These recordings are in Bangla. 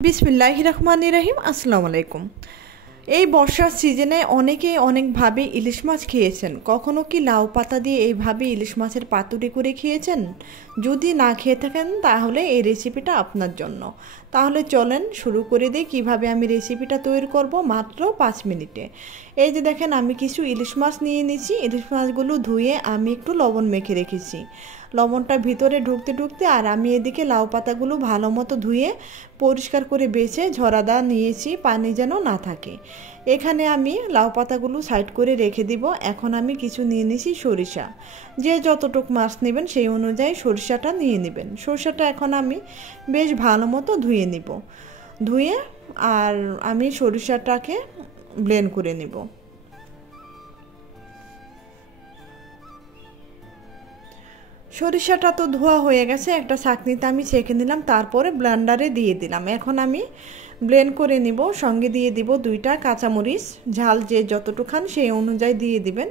বিসমিল্লাহির রহমানির রহিম। আসসালামু আলাইকুম। এই বর্ষার সিজনে অনেকেই অনেকভাবে ইলিশ মাছ খেয়েছেন। কখনো কি লাউ পাতা দিয়ে এইভাবে ইলিশ মাছের পাতুরি করে খেয়েছেন? যদি না খেয়ে থাকেন তাহলে এই রেসিপিটা আপনার জন্য। তাহলে চলেন শুরু করে দিই কিভাবে আমি রেসিপিটা তৈরি করব মাত্র 5 মিনিটে। এই যে দেখেন আমি কিছু ইলিশ মাছ নিয়ে নিয়েছি। ইলিশ মাছগুলো ধুয়ে আমি একটু লবণ মেখে রেখেছি। লবণটা ভিতরে ঢুকতে ঢুকতে আর আমি এদিকে লাউ পাতাগুলো ভালো মতো ধুয়ে পরিষ্কার করে বেছে ঝরাদা নিয়েছি, পানি যেন না থাকে। এখানে আমি লাউ পাতাগুলো সাইড করে রেখে দিব। এখন আমি কিছু নিয়ে নিয়েছি সরিষা। যে যতটুক মাছ নেবেন সেই অনুযায়ী সরিষাটা নিয়ে নেবেন। সরিষাটা এখন আমি বেশ ভালো মতো ধুয়ে নিব। ধুয়ে আর আমি সরিষাটাকে ব্লেন্ড করে নেব। সরিষাটা তো ধোয়া হয়ে গেছে, একটা ছাঁকনিতে আমি ছেঁকে নিলাম, তারপরে ব্লেন্ডারে দিয়ে দিলাম। এখন আমি ব্লেন্ড করে নিব। সঙ্গে দিয়ে দিব 2টা কাঁচামরিচ, ঝাল যে যতটুকু খান সেই অনুযায়ী দিয়ে দিবেন।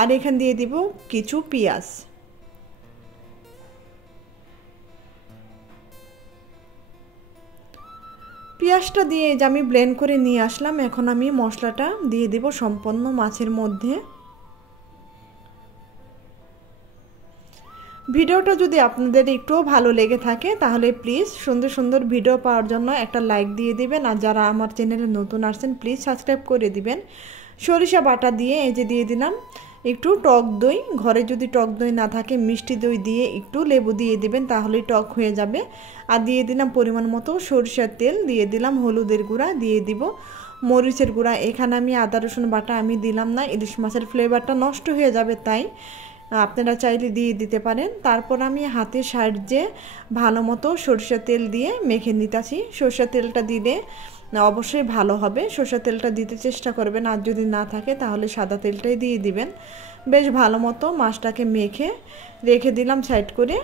আর এখানে দিয়ে দিব কিছু পেঁয়াজ। পেঁয়াজটা দিয়ে যে আমি ব্লেন্ড করে নিয়ে আসলাম। এখন আমি মশলাটা দিয়ে দিব সম্পূর্ণ মাছের মধ্যে। ভিডিওটা যদি আপনাদের একটুও ভালো লেগে থাকে তাহলে প্লিজ সুন্দর সুন্দর ভিডিও পাওয়ার জন্য একটা লাইক দিয়ে দিবেন। আর যারা আমার চ্যানেলে নতুন আসছেন প্লিজ সাবস্ক্রাইব করে দিবেন। সরিষা বাটা দিয়ে এই যে দিয়ে দিলাম একটু টক দই। ঘরে যদি টক দই না থাকে মিষ্টি দই দিয়ে একটু লেবু দিয়ে দিবেন, তাহলেই টক হয়ে যাবে। আর দিয়ে দিলাম পরিমাণ মতো সরিষার তেল, দিয়ে দিলাম হলুদের গুঁড়া, দিয়ে দিব মরিচের গুঁড়া। এখানে আমি আদা রসুন বাটা আমি দিলাম না, ইলিশ মাছের ফ্লেভারটা নষ্ট হয়ে যাবে, তাই আপনারা চাইলে দিয়ে দিতে পারেন। তারপর আমি হাতের সাহায্যে ভালো মতো সরষের তেল দিয়ে মেখে নিতেছি। সরষের তেলটা দিলে অবশ্যই ভালো হবে। সরষের তেলটা দিতে চেষ্টা করবেন, আর যদি না থাকে তাহলে সাদা তেলটাই দিয়ে দিবেন। বেশ ভালো মতো মাছটাকে মেখে রেখে দিলাম সাইড করে।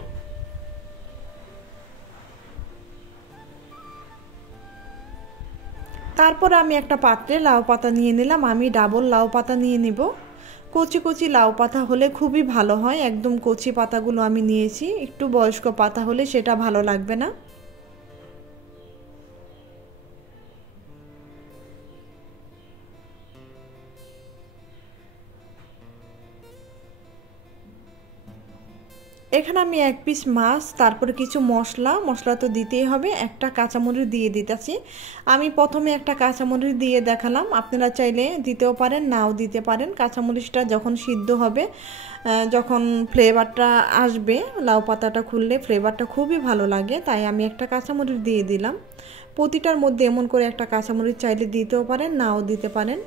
তারপর আমি একটা পাত্রে লাউ পাতা নিয়ে নিলাম। আমি ডাবল লাউ পাতা নিয়ে নিব। কচি কচি লাউ পাতা হলে খুবই ভালো হয়। একদম কচি পাতাগুলো আমি নিয়েছি, একটু বয়স্ক পাতা হলে সেটা ভালো লাগবে না। এখানে আমি 1 পিস মাছ, তারপরে কিছু মশলা তো দিতেই হবে। একটা কাঁচামরিচ দিয়ে দিতেছি। আমি প্রথমে একটা কাঁচামরিচ দিয়ে দেখালাম, আপনারা চাইলে দিতেও পারেন নাও দিতে পারেন। কাঁচামরিচটা যখন সিদ্ধ হবে, যখন ফ্লেভারটা আসবে, লাউ পাতাটা খুললে ফ্লেভারটা খুবই ভালো লাগে, তাই আমি একটা কাঁচামরিচ দিয়ে দিলাম। প্রতিটার মধ্যে এমন করে একটা কাঁচামরিচ চাইলে দিতেও পারেন নাও দিতে পারেন।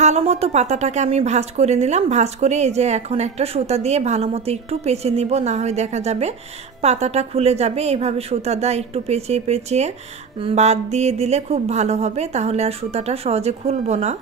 ভালো মতো পাতাটাকে আমি ভাঁজ করে নিলাম। ভাঁজ করে এই যে এখন একটা সুতা দিয়ে ভালো মতো একটু পেঁচে নিব, না হয় দেখা যাবে পাতাটা খুলে যাবে। এইভাবে সুতা দা একটু পেঁচিয়ে পেঁচিয়ে বাদ দিয়ে দিলে খুব ভালো হবে, তাহলে আর সুতাটা সহজে খুলবো না।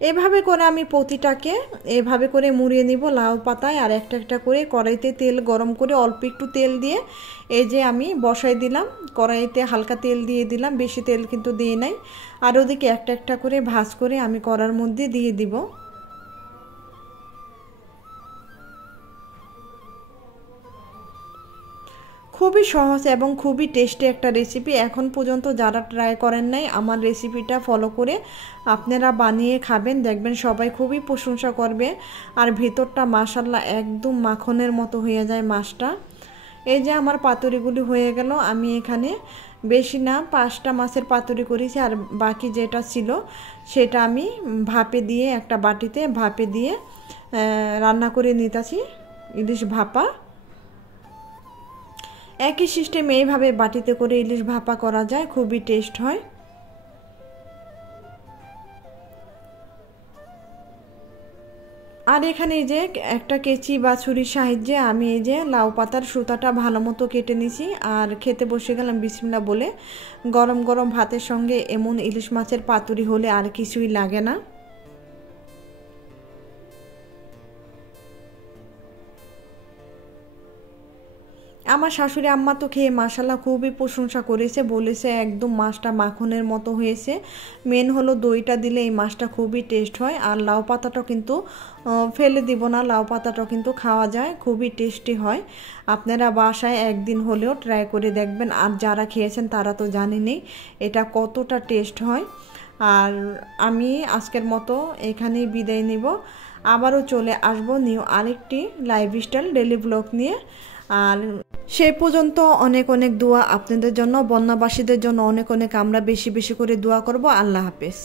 এভাবে করে আমি প্রতিটাকে এভাবে করে মুড়িয়ে নিব লাউ পাতায়। আর একটা একটা করে কড়াইতে তেল গরম করে অল্প একটু তেল দিয়ে এই যে আমি বসাই দিলাম। কড়াইতে হালকা তেল দিয়ে দিলাম, বেশি তেল কিন্তু দিয়ে নাই। আর ওদিকে একটা একটা করে ভাঁজ করে আমি কড়ার মধ্যে দিয়ে দিব। খুবই সহজ এবং খুবই টেস্টি একটা রেসিপি। এখন পর্যন্ত যারা ট্রাই করেন নাই আমার রেসিপিটা ফলো করে আপনারা বানিয়ে খাবেন, দেখবেন সবাই খুবই প্রশংসা করবে। আর ভেতরটা মাশাআল্লাহ একদম মাখনের মতো হয়ে যায় মাছটা। এই যে আমার পাতুরিগুলি হয়ে গেল। আমি এখানে বেশি না 5টা মাছের পাতুরি করেছি, আর বাকি যেটা ছিল সেটা আমি ভাপে দিয়ে একটা বাটিতে ভাপে দিয়ে রান্না করে নিতেছি, ইলিশ ভাপা। একই সিস্টেমে এইভাবে বাটিতে করে ইলিশ ভাপা করা যায়, খুবই টেস্ট হয়। আর এখানে এই যে একটা কেচি বা ছুরির সাহায্যে আমি এই যে লাউ পাতার সুতাটা ভালো মতো কেটে নিছি। আর খেতে বসে গেলাম বিসমিল্লাহ বলে। গরম গরম ভাতের সঙ্গে এমন ইলিশ মাছের পাতুরি হলে আর কিছুই লাগে না। আমার শাশুড়ি আম্মা তো খেয়ে মাশাল্লাহ খুবই প্রশংসা করেছে, বলেছে একদম মাছটা মাখনের মতো হয়েছে। মেন হলো দইটা দিলে এই মাছটা খুবই টেস্ট হয়। আর লাউ পাতাটাও কিন্তু ফেলে দিব না, লাউ পাতাটাও কিন্তু খাওয়া যায়, খুবই টেস্টি হয়। আপনারা বাসায় একদিন হলেও ট্রাই করে দেখবেন। আর যারা খেয়েছেন তারা তো জানেনই এটা কতটা টেস্ট হয়। আর আমি আজকের মতো এখানেই বিদায় নিব। আবারও চলে আসবো নিউ আরেকটি লাইফস্টাইল ডেলি ব্লগ নিয়ে। আর সেই পর্যন্ত অনেক অনেক দোয়া আপনাদের জন্য, বন্যাবাসীদের জন্য অনেক অনেক আমরা বেশি বেশি করে দোয়া করব। আল্লাহ হাফেজ।